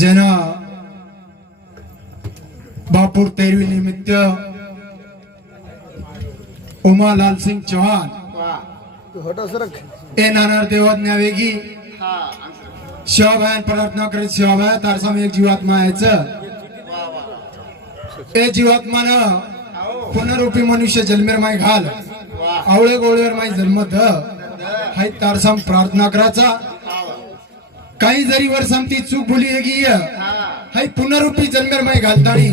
जन बापूर तेरवी निमित्त उमालाल सिंग चौहान ए नानार देवज्ञावेगी शिवाबायान प्रार्थना करीत शिवाबाया तारसाम एक जीवात्मा यायचं ए जीवात्मानं पुनरूपी मनुष्य जन्मेर माय घाल आवळे गोळेवर माय जन्म ध. हाय तारसाम प्रार्थना करायचा. काही जरी वर्षाम ती चूक भुली गी हाय पुनरूपी जन्मेर माय घालतानी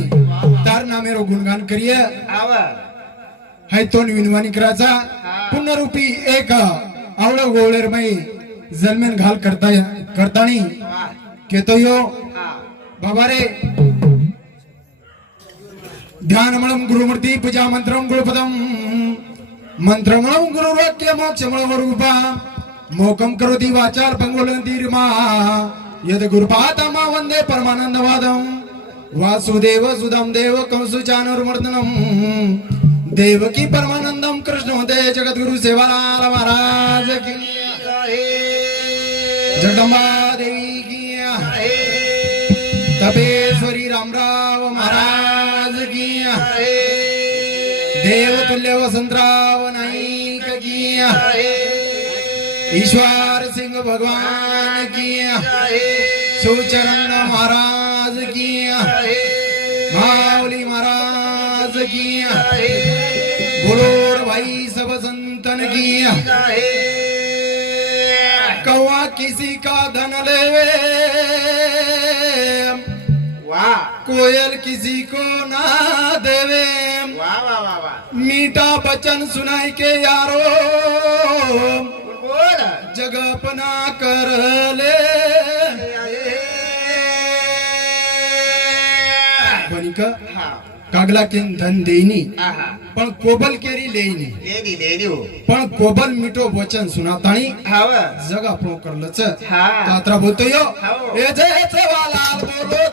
तार नामेरो गुणगान करिय. हाय तोंड विनवानी करायचा पुनरूपी एक आवळ गोळेर माई जन्मेन घाल करता करतानी केतो यो. बाबा रे. ध्यानमळं गुरुमूर्ती पूजा मंत्रं गुरुपदं मंत्रमळं गुरुवाक्य मोक्षमळं रूपा. मोकं करोति वाचार पंगुलंतीर्मा यद गुरुपातमा वंदे परमानंदवादं वासुदेव सुदं देव कंसुचानुर्मर्दनं देवकी परमानंदं कृष्ण वंदे जगद्गुरु सेवालाल महाराज की देवी की तपेश्वरी रामराव महाराज की देवतुल्य वसंतराव नाईक की ईश्वर सिंह भगवान की शिवचरण महाराज की माऊली महाराज की बोलोर भाई सब संतन की कौआ किसी का धन लेवे कोयल किसी को ना देवे। मीठा बचन सुनाई के यारो। जग अपना कर ले बनिक कागला केन धन देईनी पण कोबल केरी लेईनी. पण कोबल मिठो वचन सुनाताणी जग आपण करलच. हा. तात्रा बोलतो यो हो. ए जय सेवालाल बोलो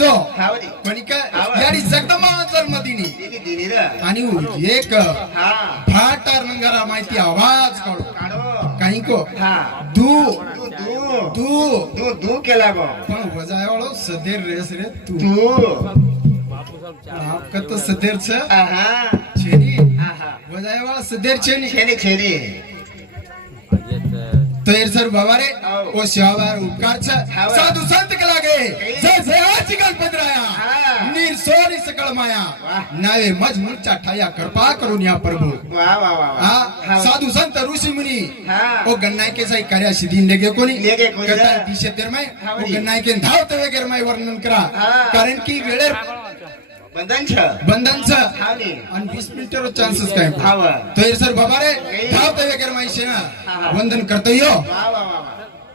તો आणि एक फाट माहिती आवाज काढो। काही को? तू तू तू तू केला गो। पण वजाय वाळो सदेर रेस रे तू। तू आपका तो सदेर छ वजाय वाळो सदेर छेनी। तैर सर बाबा रे हाव. ओ सेवाबार उपकार छ. साधू संत के लागे जय जय आजी. गणपतराया नीर सोरी सकळ माया. नावे मज मुचा ठाया कृपा करून या प्रभू वा वा वा. साधू संत ऋषी मुनी. ओ गन्नाय के साई कार्या सिद्धीन लेगे कोणी लेगे कोणी. करता दिशे हा, ओ. गन्नाय के धावत वगैरे माय वर्णन करा. कारण की वेळेर बंधन छ बंधनच. हावडी आणि वीस मिनिटावर चान्सेस काय? हाव. तैर सर बाबा रे हा. वंदन करतो यो.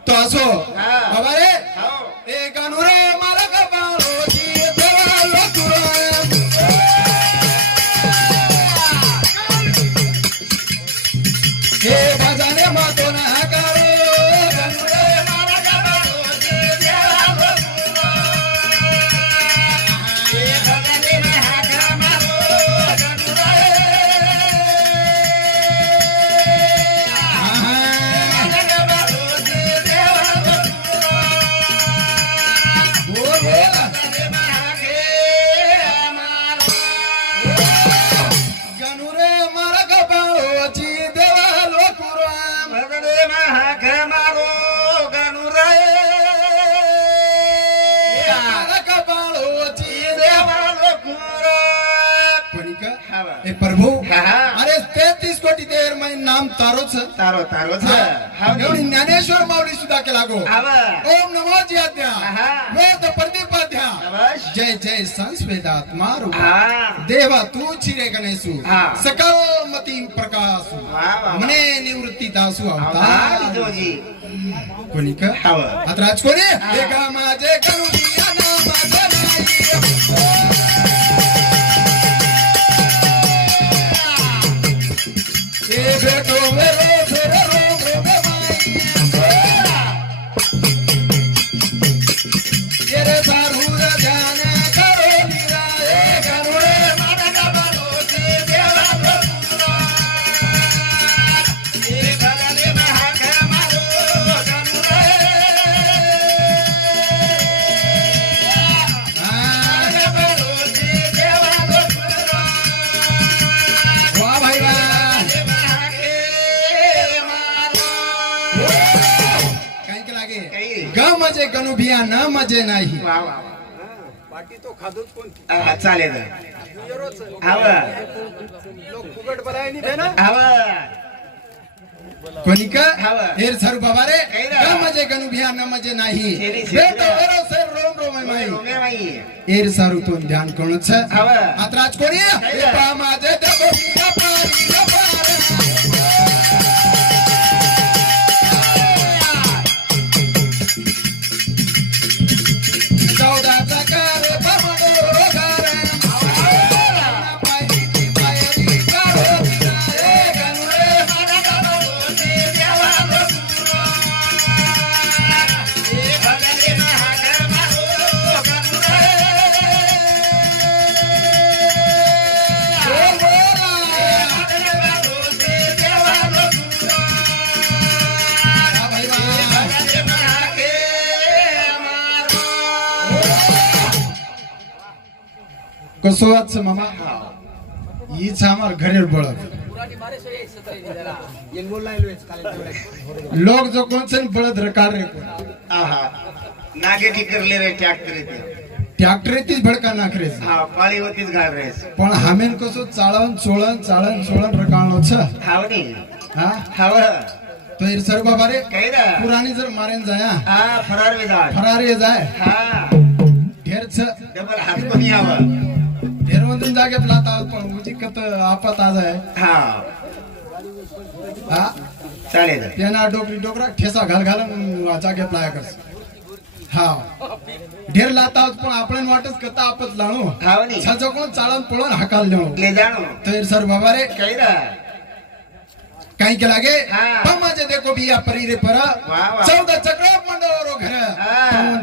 तो असो. हा. बाबा रे हाव ए गाणू रे तारोच तारो तारो एवढी ज्ञानेश्वर माऊली सुद्धा केला गो हवा ओम नमो ज्याद्या हा. वेद प्रतिपाद्या शाबाश. जय जय संस्वेदात्मा रूप हा देवा तू चिरे गणेशु हा. सकल मती प्रकाशु वा, वा, वा. मने निवृत्ती दासु अवतार अवतार जोजी मजे गणू भिया न मजे नाही. वा वा हा, चालेल. हवा हवा कोणी का? हवा. हेर सर बाबा रे. काही ना. ग मजे गणू भिया न मजे नाही? शेरी, शेरी. बेटो वेरो सर रोम रोम माई. रोमे बाई. हेर सारू तो ध्यान कोण छ हवा. आता राज कोणी? काही हे ना. पा माझे कसो वाच मामा हीच आम्हाला घरेर बळत लोक जो कोणचं बळद रकाळ रे आहा. नागेटी करले रे ट्रॅक्टर येते ट्रॅक्टर तीच भडका नाखरे हा पाळी होतीच घाल रेस पण हामेन कसो चाळण चोळण चाळण चोळण रकाळो छ. हाव नी हा? हाव. तो सर बाबा रे काही ना पुराणी जर मारेन जाया. हा फरार विधान फरारी जाय. हा. ढेर छ. डबल हात यावं? ढेर मधून जागेत लाता पण उजी कत आपत आज आहे. हा. हा? चालेल. त्यांना डोकरी डोकरा ठेसा घाल घालून जागेत लाया करस. हा. ढेर लाता पण आपण वाटच करता आपत लाणू. नी. छजकोण चाळण पळून हाकाल जाणो. तर सर बाबा रे. काही ना काही केला गे? हा. पम्माचे देखो बिया परी रे पर. चौदा चक्र मंडळावर घर. हा.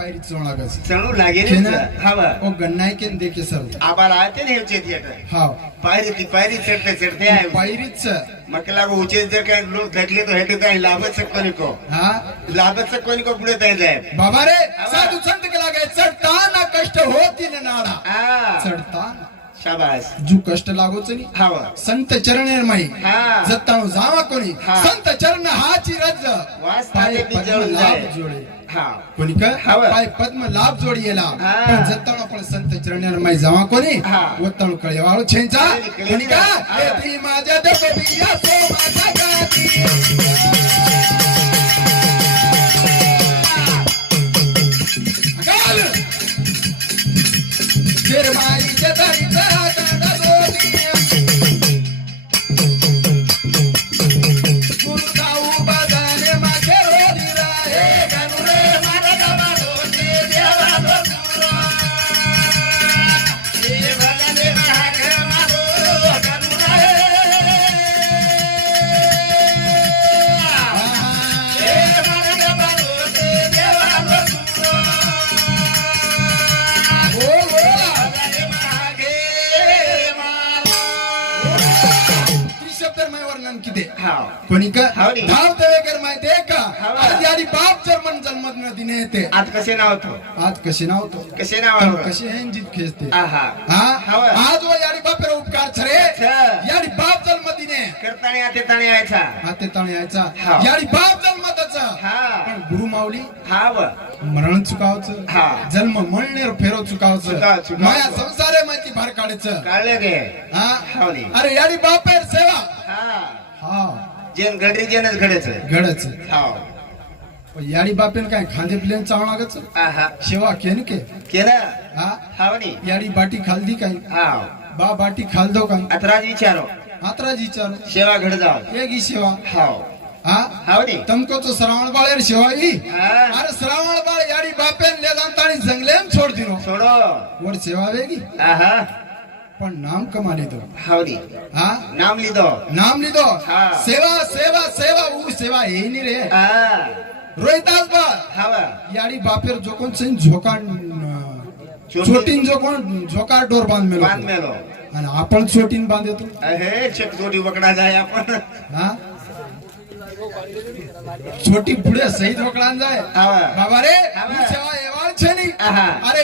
पायरी चोळा गस चणू लागे रे केना हवा ओ गन्नाय केन देखे सर. आबाला आते ने हेचे थिएटर हा पायरी ती पायरी चढते चढते आहे. पायरीच मकला को ऊंचे जर काही लोक थकले तो हेटे काही लाभच कोणी को? हा? लाभच कोणी को पुढे जाय जाय बाबा रे. साधू संत केला गे चढताना कष्ट होती न नाडा हा चढताना. शाबास. जू कष्ट लागोच नी? हवा संत चरणेर माई. हा. जत्ताणू जावा कोणी? हा. संत चरण हाची रज. पाय पद्म लाभ. जोडे. हा. कोणी का. पाय पद्म लाभ जोडी येला. हा. पण जत्ताणू आपण संत चरणेर माई जावा कोणी? हा. ओत्ताणू कळेवाळू छेंचा. कोणी का? माझ्या सो गाती कांदा दोन्ही आज कसे नाव तो आज कसे नाव? कशी हेंजीत खेचते आहा हा हाव. आज वो यारी बापेर उपकार छरे. अच्छा. यारी बाप जन्म दिने करताने आते ताणे यायचा हाते ताणे यायचा हाव. यारी बाप जन्मताचा हा. पण गुरु माऊली हा व मरण चुकावचं. हा. जन्म म्हणणेर फेरो चुकावचं. चुकाव, चुकाव. माया संसारे माहिती भार काढायचं. काढले गे. हा. अरे यारी बापेर सेवा. हा. हा. जेन घडी जेनच घडच. घडच. हाव. याडी बापेन काय खांदे प्लेन चावणागच आहा शेवा केन के? केलं? हा? हाव नी याडी बाटी खालदी काय? हाव. बा बाटी खालदो काय? आता राज विचारो. आत्रा विचार. सेवा घड जाव. एक ही सेवा हाव. हा? हाव नी तमको तो श्रावण बाळेर सेवा ही हा. अरे श्रावण बाळ याडी बापेन लेदान ताणी जंगलेम छोड दिनो सोडो वर सेवा वेगी? आहा पण नाम कमाले दो हाव नी हा? नाम लिदो. नाम लिदो? हा. सेवा सेवा सेवा ऊ सेवा हे नी रोहितास बाळ हाव याडी बापेर जो चोटीन- छोटीन जो कोण झोकार डोर बांध छोटीन बांधतो. अहे चक जोडी वकडा जाय हा? छोटी पुढे सही ढोकळान जाय. हाव बाबा रे हा. ही सेवा एवाळ छे नी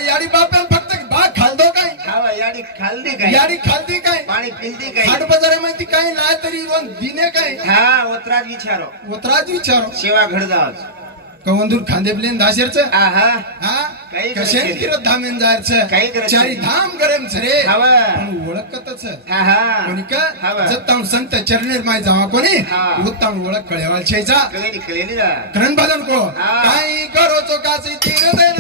याडी बापेन फक्त बा खालदो काय? हाव याडी खालदी काय? याडी खालदी काय? पाणी पिलदी काय? हाट बाजारे माहिती काय? नाही तरी वन दिने काय? हा कवंदूर खांदे प्लेन दाशेरच? आहा. हा? कशे. किरत धामेन जायचं. काही गरज चारी. धाम गरम रे हाव. ओळखतच. कोणी का? संत चरणेर माय जावा कोणी. उत्ताऊन ओळख कळेवाल जा. करण भजन को. काही करो तो कासी तीर दे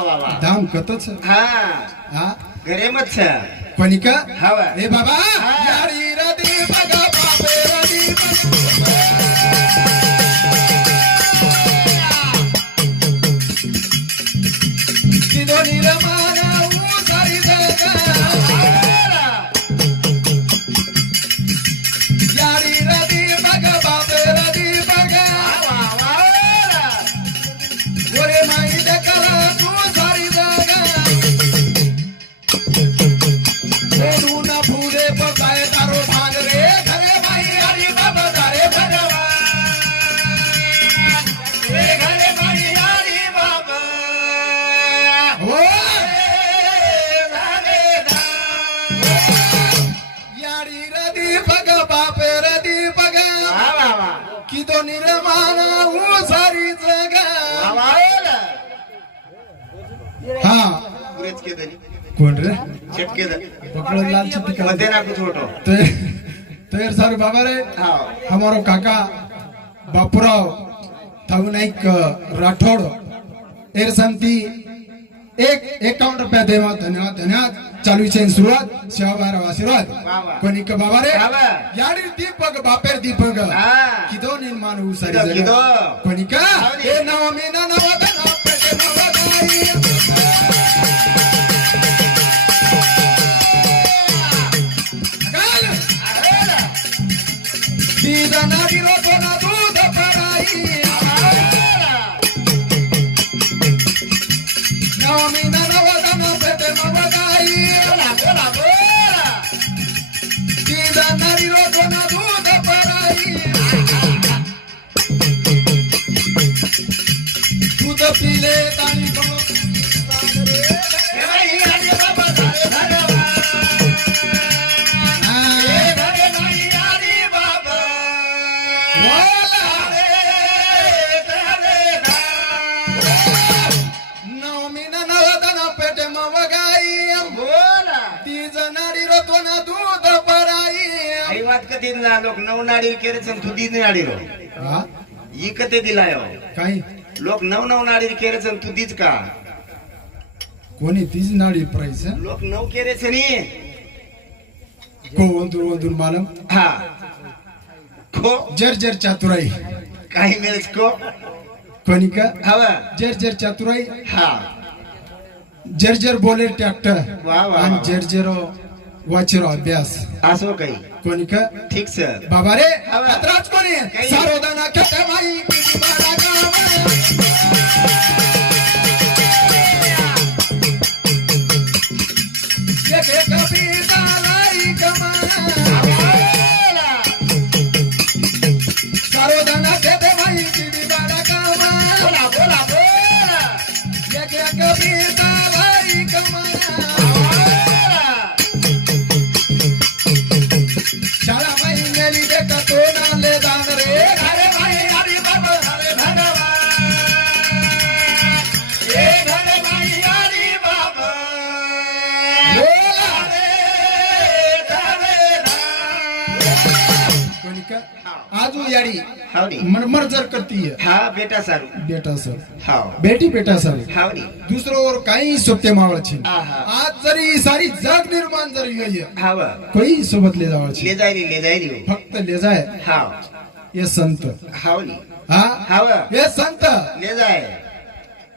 वा धाम कतच. हा. हा? घरे मत पनिका हवा ए रे. लाल सारे बाबा रे. हा हमारो काका बापूराव थाऊ नाईक राठोड. एर संती एक एकावन्न रुपया देवा धन्यवाद धन्यवाद. चालू चेन सुरुवात. सेवा बारा आशीर्वाद. कोणी का बाबा रे. याडी दीपक बापेर दीपक. हा. किदो निर्माण किदो, जग. किदो. कोणी का. ए नवा मीना नवा लोक नऊ नाडी केरेच तू दिन नाडी रो हा? इकते दिलाय हो. काय लोक नऊ नऊ नाडी केरेच तू दीच का? कोणी तीच नाडी प्राईस लोक नऊ केरेच नी. को वंदूर वंदूर मालम. हा. खो? जर जर चातुराई. काही मिळेच को कोणी का? हवा जर जर चातुराई. हा. जर जर बोले ट्रॅक्टर. वा, वा. जर जर वाचेरो अभ्यास असो काही कोणी का ठीक सर बाबा रे हवा. हातराज कोणी काही. सारोदाना खेटे माई पिढी बाळा गाव. मरमर जर करती हा बेटा सारू. बेटा सर. हाव. बेटी बेटा सर. हावडी दुसरोवर काही सत्य मावळची. आज जरी सारी जग निर्माण जरी होई हाव. कोई सोबत ले जावाची ले जायली ले जायली फक्त ले जाय हाव. ये संत. हावली हा? हाव. हे संत. ले जाय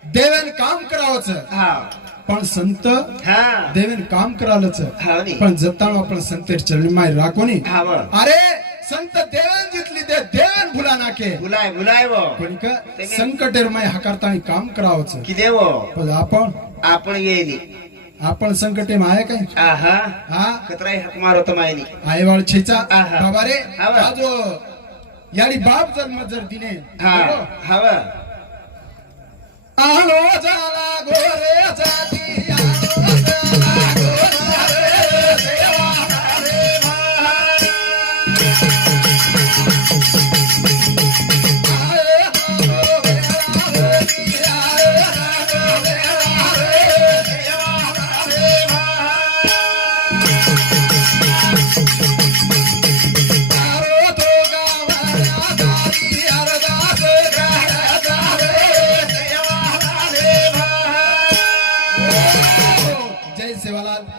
देवेन काम करावच. हाव. पण संत हा. देवेन काम करालच. पण जताळ आपण संतेर चरणी माय राखोनी. अरे संत देवेन जितली ते देवेन भुला नाके बुलाय बुलाय वो कोणी का संकटेर माय हाकारतानी काम करावच. किती वो पण आपण आपण येईली आपण संकटे माय काय? आहा. हा? कतराई हक मारत मायनी आईवाळ छेचा आहा. बाबा रे आवा. आजो याडी बाप जन्म जर दिने. हा. हवा. आलो जाला